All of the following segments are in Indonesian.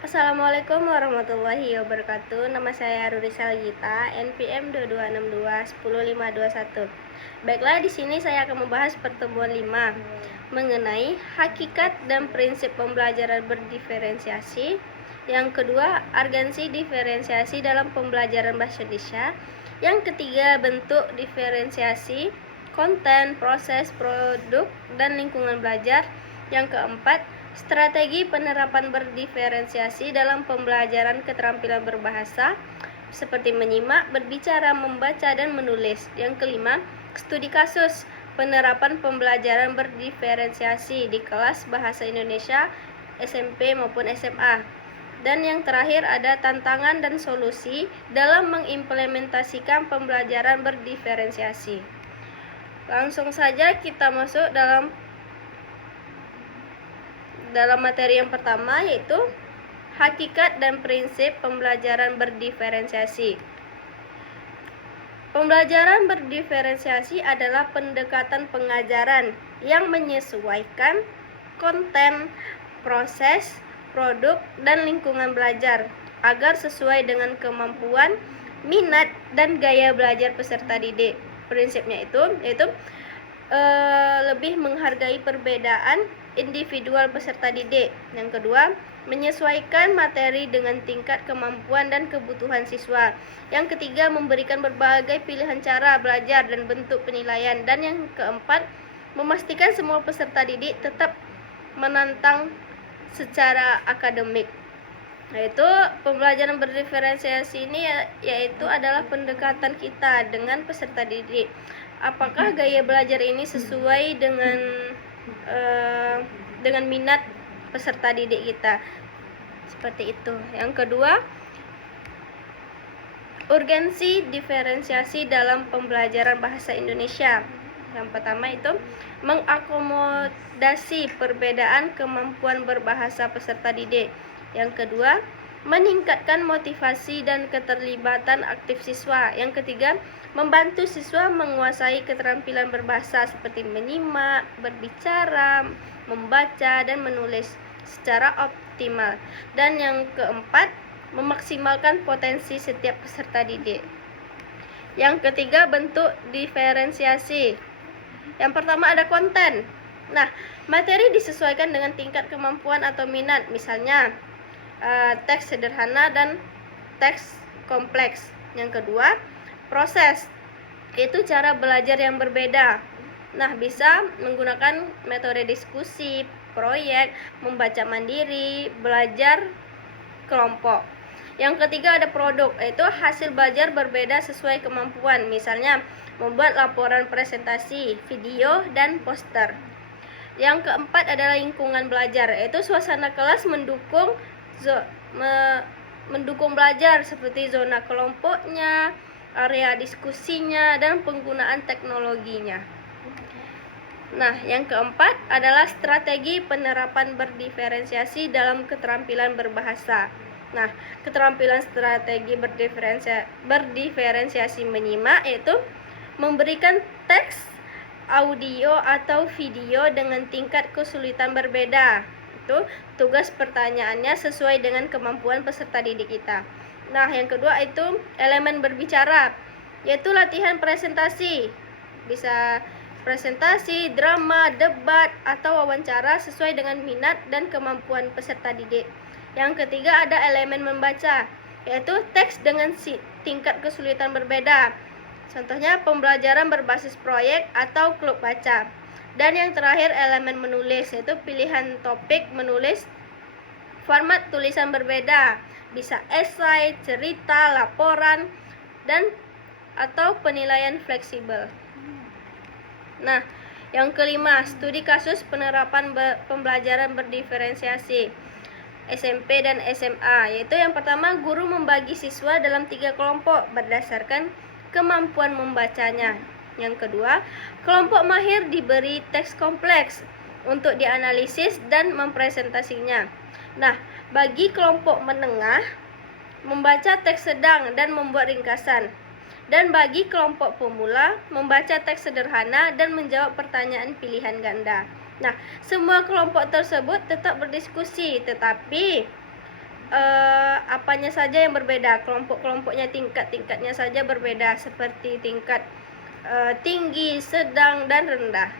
Assalamualaikum warahmatullahi wabarakatuh. Nama saya Ruri Salgita, NPM 2262 10521. Baiklah, di sini saya akan membahas pertemuan 5 mengenai hakikat dan prinsip pembelajaran berdiferensiasi. Yang kedua, urgensi diferensiasi dalam pembelajaran bahasa Indonesia. Yang ketiga, bentuk diferensiasi, konten, proses, produk, dan lingkungan belajar. Yang keempat, strategi penerapan berdiferensiasi dalam pembelajaran keterampilan berbahasa seperti menyimak, berbicara, membaca, dan menulis. Yang kelima, studi kasus penerapan pembelajaran berdiferensiasi di kelas bahasa Indonesia SMP maupun SMA. Dan yang terakhir ada tantangan dan solusi dalam mengimplementasikan pembelajaran berdiferensiasi. Langsung saja kita masuk dalam materi yang pertama, yaitu hakikat dan prinsip pembelajaran berdiferensiasi. Pembelajaran berdiferensiasi adalah pendekatan pengajaran yang menyesuaikan konten, proses, produk, dan lingkungan belajar agar sesuai dengan kemampuan, minat, dan gaya belajar peserta didik. Prinsipnya yaitu lebih menghargai perbedaan individual peserta didik. Yang kedua, menyesuaikan materi dengan tingkat kemampuan dan kebutuhan siswa. Yang ketiga, memberikan berbagai pilihan cara belajar dan bentuk penilaian. Dan yang keempat, memastikan semua peserta didik tetap menantang secara akademik. Yaitu pembelajaran berdiferensiasi ini yaitu adalah pendekatan kita dengan peserta didik. Apakah gaya belajar ini sesuai dengan minat peserta didik kita? Seperti itu. Yang kedua, urgensi diferensiasi dalam pembelajaran bahasa Indonesia. Yang pertama itu mengakomodasi perbedaan kemampuan berbahasa peserta didik. Yang kedua, meningkatkan motivasi dan keterlibatan aktif siswa. Yang ketiga, membantu siswa menguasai keterampilan berbahasa seperti menyimak, berbicara, membaca, dan menulis secara optimal. Dan yang keempat, memaksimalkan potensi setiap peserta didik. Yang ketiga, bentuk diferensiasi. Yang pertama ada konten. Nah, materi disesuaikan dengan tingkat kemampuan atau minat, misalnya teks sederhana dan teks kompleks. Yang kedua, proses, itu cara belajar yang berbeda. Nah, bisa menggunakan metode diskusi, proyek, membaca mandiri, belajar kelompok. Yang ketiga ada produk, yaitu hasil belajar berbeda sesuai kemampuan, misalnya membuat laporan presentasi, video, dan poster. Yang keempat adalah lingkungan belajar, yaitu suasana kelas mendukung belajar seperti zona kelompoknya, area diskusinya, dan penggunaan teknologinya. Nah, yang keempat adalah strategi penerapan berdiferensiasi dalam keterampilan berbahasa. Nah, keterampilan strategi berdiferensiasi menyimak yaitu memberikan teks, audio, atau video dengan tingkat kesulitan berbeda. Itu tugas pertanyaannya sesuai dengan kemampuan peserta didik kita. Nah, yang kedua itu elemen berbicara, yaitu latihan presentasi. Bisa presentasi, drama, debat, atau wawancara sesuai dengan minat dan kemampuan peserta didik. Yang ketiga ada elemen membaca, yaitu teks dengan tingkat kesulitan berbeda. Contohnya pembelajaran berbasis proyek atau klub baca. Dan yang terakhir elemen menulis, yaitu pilihan topik menulis, format tulisan berbeda, bisa esai, cerita, laporan, dan atau penilaian fleksibel. Nah, yang kelima, studi kasus penerapan pembelajaran berdiferensiasi SMP dan SMA, yaitu yang pertama, guru membagi siswa dalam 3 kelompok berdasarkan kemampuan membacanya. Yang kedua, kelompok mahir diberi teks kompleks untuk dianalisis dan mempresentasinya. Nah, bagi kelompok menengah, membaca teks sedang dan membuat ringkasan. Dan bagi kelompok pemula, membaca teks sederhana dan menjawab pertanyaan pilihan ganda. Nah, semua kelompok tersebut tetap berdiskusi, tetapi apanya saja yang berbeda, kelompoknya, tingkatnya saja berbeda, seperti tingkat tinggi, sedang, dan rendah.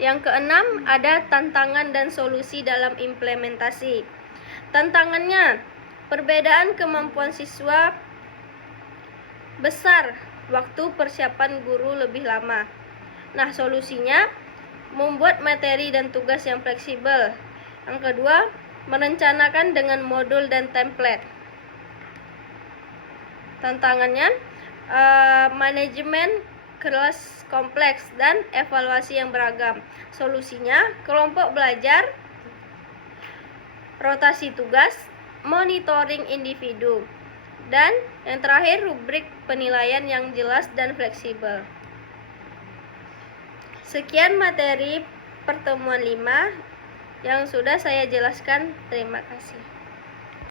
Yang keenam, ada tantangan dan solusi dalam implementasi. Tantangannya, perbedaan kemampuan siswa besar, waktu persiapan guru lebih lama. Nah, solusinya membuat materi dan tugas yang fleksibel. Yang kedua, merencanakan dengan modul dan template. Tantangannya, manajemen kelas kompleks dan evaluasi yang beragam. Solusinya, kelompok belajar, rotasi tugas, monitoring individu. Dan yang terakhir, rubrik penilaian yang jelas dan fleksibel. Sekian materi pertemuan 5 yang sudah saya jelaskan. Terima kasih.